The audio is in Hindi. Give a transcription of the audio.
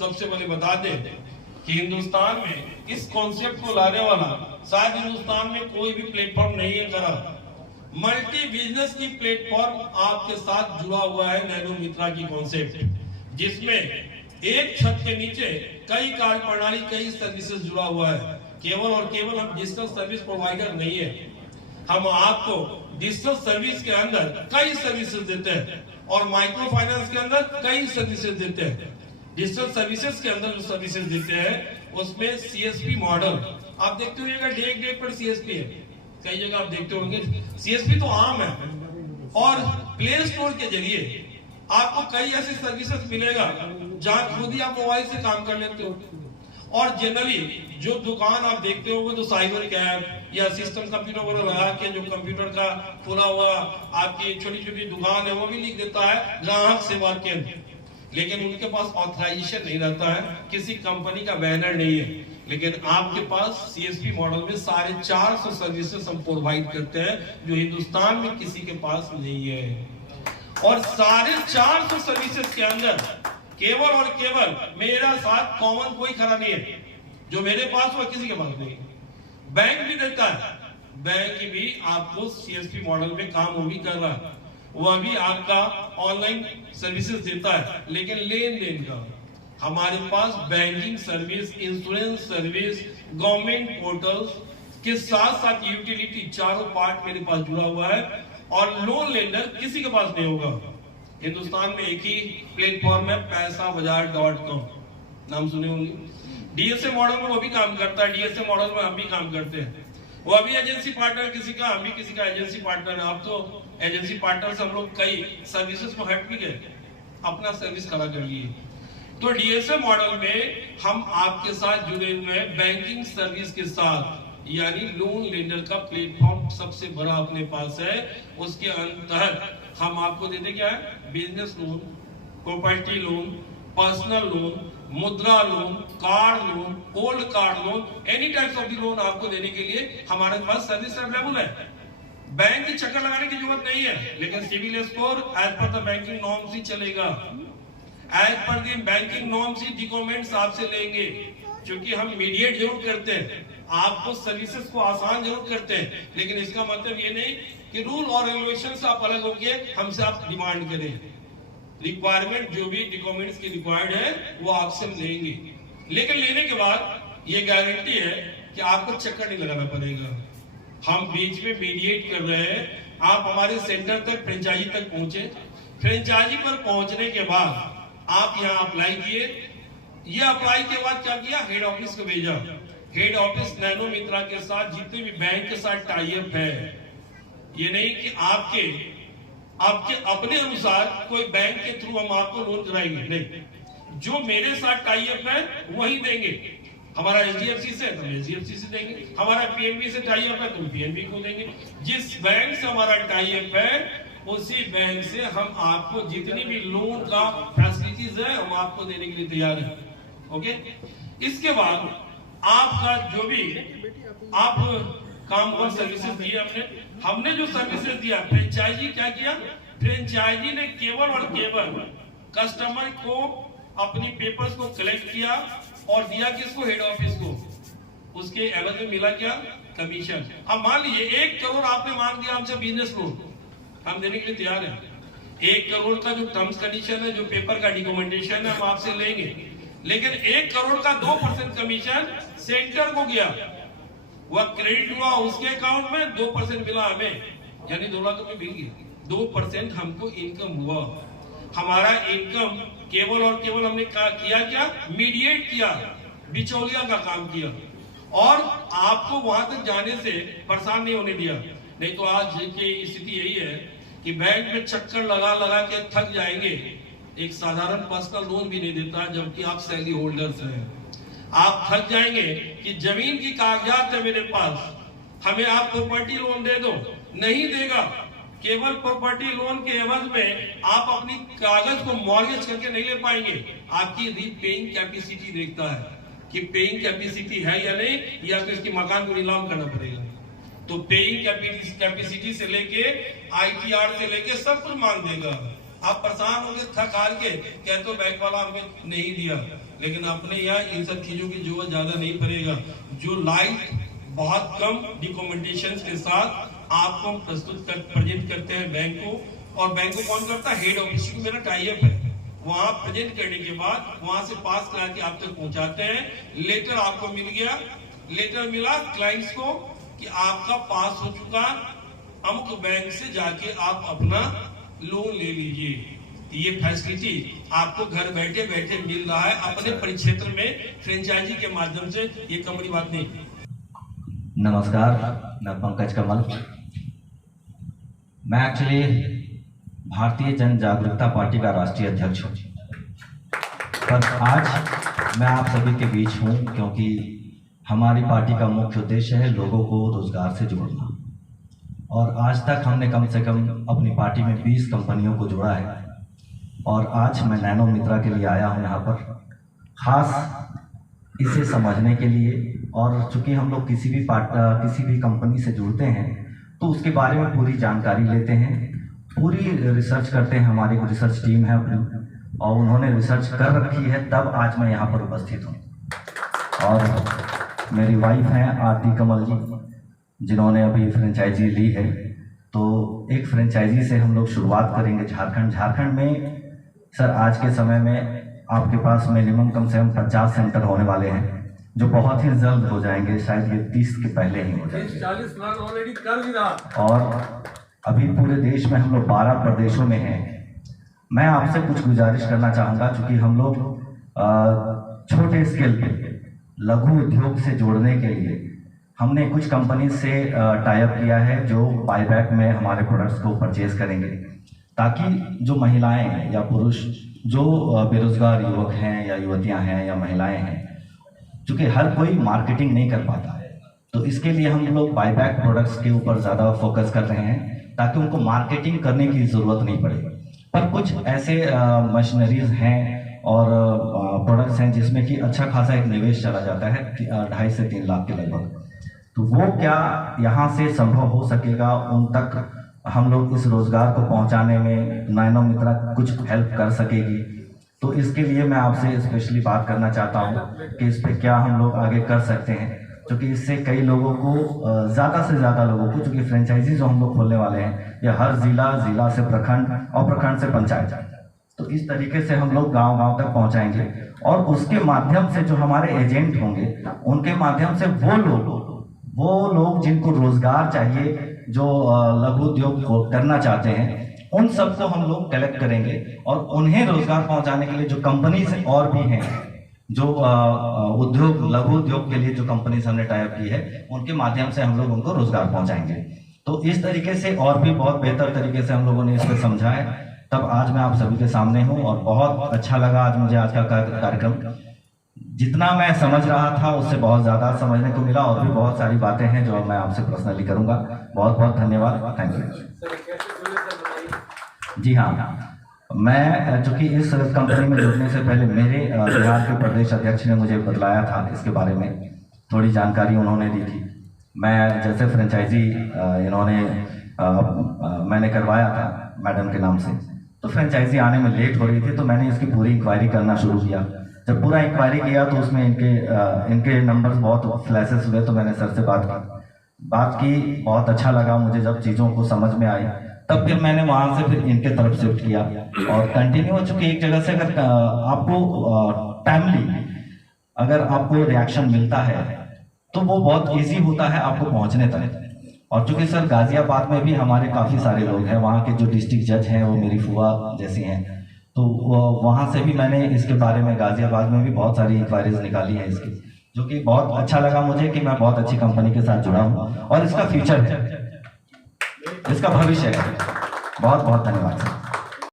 सबसे पहले बता दें कि हिंदुस्तान में इस कॉन्सेप्ट को लाने वाला शायद हिंदुस्तान में कोई भी प्लेटफॉर्म नहीं है करा। मल्टी बिजनेस की प्लेटफॉर्म आपके साथ जुड़ा हुआ है नैनो मित्रा की कॉन्सेप्ट, जिसमें एक छत के नीचे कई कार्य प्रणाली, कई सर्विसेज जुड़ा हुआ है। केवल और केवल हम डिजिटल सर्विस प्रोवाइडर नहीं है, हम आपको डिजिटल सर्विस के अंदर कई सर्विसेज देते हैं और माइक्रो फाइनेंस के अंदर कई सर्विसेज देते हैं। डिजिटल सर्विसेज के अंदर जो सर्विसेज देते हैं उसमें सीएसपी मॉडल आप देखते होंगे, डे पर सीएसपी है, कई जगह आप देखते होंगे। सीएसपी तो आम है और प्ले स्टोर के जरिए आपको कई ऐसी सर्विसेज मिलेगा जहां खुद ही आप मोबाइल से काम कर लेते हो। और जनरली जो दुकान आप देखते होंगे तो साइबर कैफ या सिस्टम कंप्यूटर वगैरह लगा के जो कंप्यूटर का खुला हुआ आपकी छोटी छोटी दुकान है वो भी लिख देता है ग्राहक सेवा केंद्र, लेकिन उनके पास ऑथराइजेशन नहीं रहता है, किसी कंपनी का बैनर नहीं है। लेकिन आपके पास सीएसपी मॉडल में 450 सर्विसेज हम प्रोवाइड करते हैं जो हिंदुस्तान में किसी के पास नहीं है। और 450 सर्विसेज के अंदर केवल और केवल मेरा साथ कॉमन कोई खड़ा नहीं है, जो मेरे पास वो किसी के पास नहीं। बैंक भी देता है, बैंक भी आपको सीएसपी मॉडल में काम वो भी कर रहा है, वह भी आपका ऑनलाइन सर्विसेज देता है, लेकिन लेन देन का हमारे पास banking service, insurance service, government portals के साथ साथ यूटिलिटी, चारों पार्ट मेरे पास जुड़ा हुआ है। और लोन लेंडर किसी के पास नहीं होगा। हिंदुस्तान में एक ही प्लेटफॉर्म है पैसाबाजार.com, नाम सुने होंगे। डीएसए मॉडल में वो भी काम करता है, डीएसए मॉडल में हम भी काम करते हैं। वो अभी एजेंसी पार्टनर किसी का, हम भी किसी का एजेंसी पार्टनर है। अब तो एजेंसी पार्टनर से हम लोग कई सर्विसेज को हट भी गए, अपना सर्विस खड़ा कर लिए। तो डीएसए मॉडल में हम आपके साथ जुड़े हुए हैं बैंकिंग सर्विस के साथ, यानी लोन लेंडर का प्लेटफॉर्म सबसे बड़ा अपने पास है। उसके अंतर्गत हम आपको देते क्या है, business loan, property loan, personal loan, Mudra loan, car loan, old car loan, any types of the loan आपको देने के लिए हमारे पास सर्विस अवेलेबल है। बैंक की चक्कर लगाने की जरूरत नहीं है, लेकिन civil score as per the banking norms ही चलेगा। As per the banking norms ही डॉक्यूमेंट्स आपसे लेंगे, क्योंकि हम मीडिएट जरूर करते हैं, आपको सर्विसेज को आसान जरूर करते हैं, लेकिन इसका मतलब ये नहीं कि रूल और रेगुलेशन से आप अलग होके हमसे आप डिमांड करें। रिक्वायरमेंट जो भी डॉक्यूमेंट्स की रिक्वायर्ड है वो आपसे हम लेंगे, लेकिन लेने के बाद ये गारंटी है कि आपको चक्कर नहीं लगाना पड़ेगा। हम बीच में मीडिएट कर रहे हैं, आप हमारे सेंटर तक, फ्रेंचाइजी तक पहुंचे। फ्रेंचाइजी पर पहुंचने के बाद आप यहाँ अप्लाई किए, ये अप्लाई के बाद क्या किया, हेड ऑफिस को भेजा। हेड ऑफिस नैनो मित्रा के साथ जितने भी बैंक के साथ टाई अप है, ये नहीं कि आपके अपने अनुसार कोई बैंक के थ्रू हम आपको लोन कराएंगे, नहीं, जो मेरे साथ टाई अप है वही देंगे। हमारा एचडीएफसी से तो एचडीएफसी से देंगे, हमारा पीएनबी से टाई अप है तो पीएनबी को देंगे। जिस बैंक से हमारा टाई अप है उसी बैंक से हम आपको जितनी भी लोन का फैसिलिटीज है हम आपको देने के लिए तैयार हैं। ओके, इसके बाद आपका जो भी आप काम और सर्विसेज दिए, हमने जो सर्विसेज दिया, फ्रेंचाइजी क्या किया, फ्रेंचाइजी ने केवल और केवल कस्टमर को अपनी पेपर्स को कलेक्ट किया और दिया किसको, हेड ऑफिस को। उसके एवज में मिला क्या, कमीशन। अब मान लीजिए 1 करोड़ आपने मांग दिया हमसे बिजनेस लोन, हम देने के लिए तैयार हैं। 1 करोड़ का जो टर्म्स कंडीशन है, जो पेपर का डॉक्यूमेंटेशन है, हम आपसे लेंगे, लेकिन 1 करोड़ का 2% कमीशन सेंटर को गया, वह क्रेडिट हुआ उसके अकाउंट में, 2% मिला हमें, यानी 2 लाख रुपए मिल गए। 2% हमको इनकम हुआ। हमारा इनकम केवल और केवल हमने किया क्या, मीडिएट किया, बिचौलिया का काम किया और आपको वहां तक जाने से परेशान नहीं होने दिया। नहीं तो आज की स्थिति यही है कि बैंक में चक्कर लगा लगा के थक जाएंगे, एक साधारण पर्सनल लोन भी नहीं देता जबकि आप सैलरी होल्डर्स हैं। आप थक जाएंगे कि जमीन की कागजात है मेरे पास, हमें आप प्रॉपर्टी लोन दे दो, नहीं देगा। केवल प्रॉपर्टी लोन के एवज में आप अपनी कागज को मॉर्गेज करके नहीं ले पाएंगे। आपकी रीपेइंग कैपेसिटी देखता है कि पेइंग कैपेसिटी है या नहीं, या फिर इसकी मकान को नीलाम करना पड़ेगा। तो पेइंग कैपेसिटी से लेके आईटीआर से लेके सब कुछ मांग देगा। आप परेशान होंगे, थक हार के कहते हो बैंक वाला हमें नहीं दिया, लेकिन अपने यहाँ इन सब चीजों की जरूरत ज्यादा नहीं पड़ेगा। जो लाइट बहुत कम डॉक्यूमेंटेशन के साथ आपको हम प्रेजेंट करते हैं बैंक को, और बैंक को कौन करता है? हेड ऑफिस को मेरा टाई अप है, वहां प्रेजेंट करने के बाद वहां से पास करा के आप तक पहुंचाते हैं। लेटर आपको मिल गया, लेटर मिला क्लाइंट्स को कि आपका पास हो चुका, अमुक बैंक से जाके आप अपना लोन ले लीजिए। ये फैसिलिटी आपको घर बैठे बैठे मिल रहा है अपने परिक्षेत्र में फ्रेंचाइजी के माध्यम से। ये कम बड़ी बात नहीं। नमस्कार, मैं पंकज कमल। मैं एक्चुअली भारतीय जन जागरूकता पार्टी का राष्ट्रीय अध्यक्ष हूँ, पर आज मैं आप सभी के बीच हूँ क्योंकि हमारी पार्टी का मुख्य उद्देश्य है लोगों को रोजगार से जोड़ना। और आज तक हमने कम से कम अपनी पार्टी में 20 कंपनियों को जोड़ा है, और आज मैं नैनो मित्रा के लिए आया हूँ यहाँ पर, खास इसे समझने के लिए। और चूंकि हम लोग किसी भी कंपनी से जुड़ते हैं तो उसके बारे में पूरी जानकारी लेते हैं, पूरी रिसर्च करते हैं। हमारी एक रिसर्च टीम है अपनी, और उन्होंने रिसर्च कर रखी है, तब आज मैं यहाँ पर उपस्थित हूँ। और मेरी वाइफ हैं आरती कमल जी, जिन्होंने अभी फ्रेंचाइजी ली है। तो एक फ्रेंचाइजी से हम लोग शुरुआत करेंगे झारखंड में। सर, आज के समय में आपके पास मिनिमम कम से कम 50 सेंटर होने वाले हैं, जो बहुत ही जल्द हो जाएंगे, शायद ये 30 के पहले ही हो जाएंगे। 40 लाख ऑलरेडी कर भी रहा। और अभी पूरे देश में हम लोग 12 प्रदेशों में हैं। मैं आपसे कुछ गुजारिश करना चाहूँगा, चूँकि हम लोग छोटे स्केल पे लघु उद्योग से जोड़ने के लिए हमने कुछ कंपनी से टाई अप किया है, जो बाईबैक में हमारे प्रोडक्ट्स को परचेज करेंगे, ताकि जो महिलाएं हैं या पुरुष, जो बेरोजगार युवक हैं या युवतियां हैं या महिलाएं हैं, क्योंकि हर कोई मार्केटिंग नहीं कर पाता है, तो इसके लिए हम लोग बाईबैक प्रोडक्ट्स के ऊपर ज़्यादा फोकस कर रहे हैं, ताकि उनको मार्केटिंग करने की ज़रूरत नहीं पड़े। पर कुछ ऐसे मशीनरीज हैं और प्रोडक्ट्स हैं जिसमें कि अच्छा खासा एक निवेश चला जाता है, 2.5 से 3 लाख के लगभग। तो वो क्या यहाँ से संभव हो सकेगा, उन तक हम लोग इस रोज़गार को पहुँचाने में नैनो मित्रा कुछ हेल्प कर सकेगी। तो इसके लिए मैं आपसे स्पेशली बात करना चाहता हूँ कि इस पर क्या हम लोग आगे कर सकते हैं, क्योंकि इससे कई लोगों को, ज़्यादा से ज़्यादा लोगों को, चूँकि फ्रेंचाइजी जो हम लोग खोलने वाले हैं, या हर जिला से प्रखंड और प्रखंड से पंचायत, तो इस तरीके से हम लोग गांव-गांव तक पहुंचाएंगे। और उसके माध्यम से जो हमारे एजेंट होंगे, उनके माध्यम से वो लोग जिनको रोजगार चाहिए, जो लघु उद्योग करना चाहते हैं, उन सबको हम लोग कलेक्ट करेंगे और उन्हें रोजगार पहुंचाने के लिए जो कंपनी से और भी हैं, जो उद्योग लघु उद्योग के लिए जो कंपनी हमने टाई अप की है, उनके माध्यम से हम लोग उनको रोजगार पहुंचाएंगे। तो इस तरीके से और भी बहुत बेहतर तरीके से हम लोगों ने इसको समझा है, तब आज मैं आप सभी के सामने हूँ। और बहुत अच्छा लगा आज मुझे, आज का कार्यक्रम जितना मैं समझ रहा था उससे बहुत ज़्यादा समझने को मिला, और भी बहुत सारी बातें हैं जो मैं आपसे पर्सनली करूँगा। बहुत बहुत धन्यवाद, थैंक यू। जी हाँ, मैं चूँकि इस कंपनी में जुड़ने से पहले मेरे बिहार के प्रदेश अध्यक्ष ने मुझे बतलाया था इसके बारे में, थोड़ी जानकारी उन्होंने दी थी। मैं जैसे फ्रेंचाइजी मैंने करवाया था मैडम के नाम से, तो फ्रेंचाइजी आने में लेट हो रही थी, तो मैंने इसकी पूरी इंक्वायरी करना शुरू किया। जब पूरा इंक्वायरी किया तो उसमें इनके नंबर्स बहुत फ्लैशेस हुए, तो मैंने सर से बात की। बहुत अच्छा लगा मुझे जब चीज़ों को समझ में आई, तब फिर मैंने वहाँ से फिर इनके तरफ शिफ्ट किया और कंटिन्यू हो चुकी। एक जगह से अगर आपको टाइमली अगर आपको रिएक्शन मिलता है तो वो बहुत इजी होता है आपको पहुँचने तक। और चूंकि सर गाजियाबाद में भी हमारे काफ़ी सारे लोग हैं, वहाँ के जो डिस्ट्रिक्ट जज हैं वो मेरी फुआ जैसी हैं, तो वहाँ से भी मैंने इसके बारे में गाजियाबाद में भी बहुत सारी इंक्वायरीज निकाली है इसकी, जो कि बहुत अच्छा लगा मुझे कि मैं बहुत अच्छी कंपनी के साथ जुड़ा हूँ और इसका फ्यूचर है, इसका भविष्य है। बहुत बहुत धन्यवाद सर।